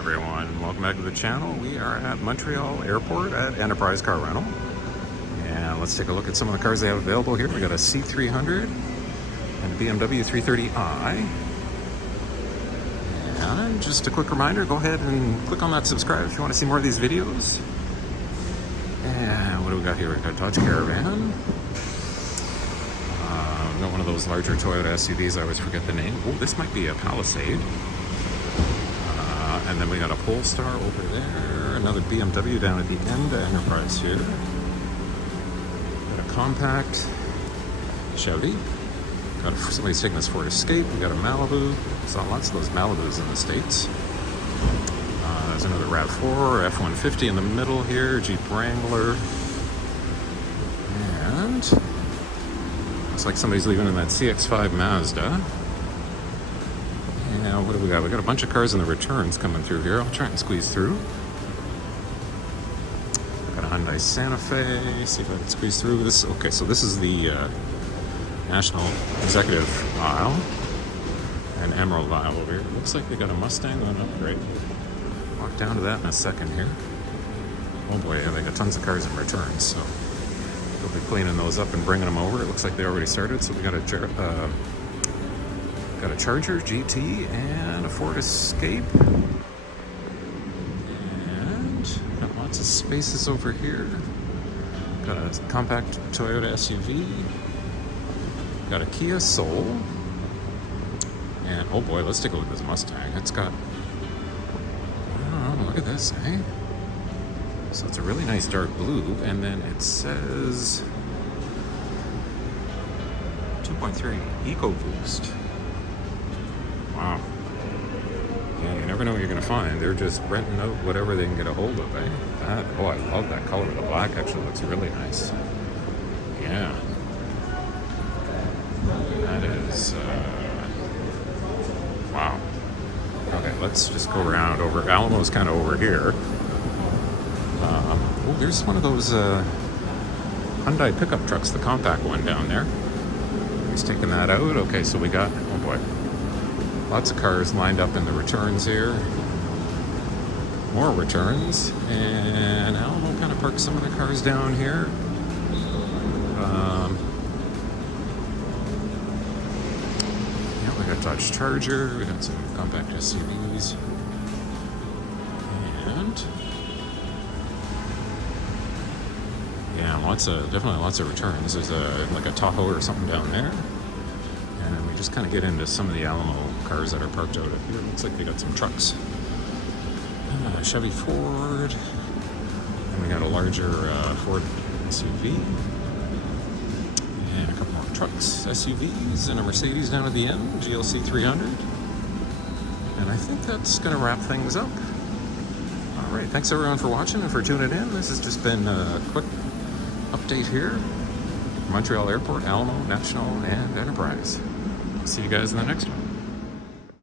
everyone, welcome back to the channel. We are at Montreal Airport at Enterprise Car Rental. And let's take a look at some of the cars they have available here. We got a C300 and a BMW 330i. And just a quick reminder, go ahead and click on that subscribe if you want to see more of these videos. And what do we got here? We got a Dodge Caravan. We got one of those larger Toyota SUVs, I always forget the name. Oh, this might be a Palisade. And then we got a Polestar over there, another BMW down at the end of Enterprise here. Got a compact Chevy. Got somebody's taking us Ford Escape. We got a Malibu. Saw lots of those Malibus in the States. There's another RAV4, F-150 in the middle here, Jeep Wrangler. And looks like somebody's leaving in that CX-5 Mazda. Now, what do we got? We got a bunch of cars in the returns coming through here. I'll try and squeeze through. Got a Hyundai Santa Fe. See if I can squeeze through this. Okay, so this is the National Executive aisle and Emerald aisle over here. Looks like they got a Mustang on upgrade. Walk down to that in a second here. Oh boy, yeah, they got tons of cars in returns, so they'll be cleaning those up and bringing them over. It looks like they already started. So we got a Charger GT and a Ford Escape. And got lots of spaces over here. Got a compact Toyota SUV. Got a Kia Soul. And oh boy, let's take a look at this Mustang. It's got, look at this, eh? So it's a really nice dark blue, and then it says 2.3 EcoBoost. Wow. Yeah, you never know what you're going to find. They're just renting out whatever they can get a hold of, eh? Oh, I love that color. The black actually looks really nice. Yeah. That is, wow. Okay, let's just go around over. Alamo's kind of over here. Oh, there's one of those Hyundai pickup trucks, the compact one down there. He's taking that out. Okay, so we got, oh boy. Lots of cars lined up in the returns here. More returns. And Alamo kind of parked some of the cars down here. Yeah, we got Dodge Charger. We got some compact SUVs. And yeah, definitely lots of returns. There's like a Tahoe or something down there. And we just kind of get into some of the Alamo cars that are parked out up here. Looks like they got some trucks. Chevy Ford. And we got a larger Ford SUV. And a couple more trucks, SUVs, and a Mercedes down at the end, GLC 300. And I think that's going to wrap things up. All right, thanks everyone for watching and for tuning in. This has just been a quick update here. Montreal Airport, Alamo, National, and Enterprise. See you guys in the next one.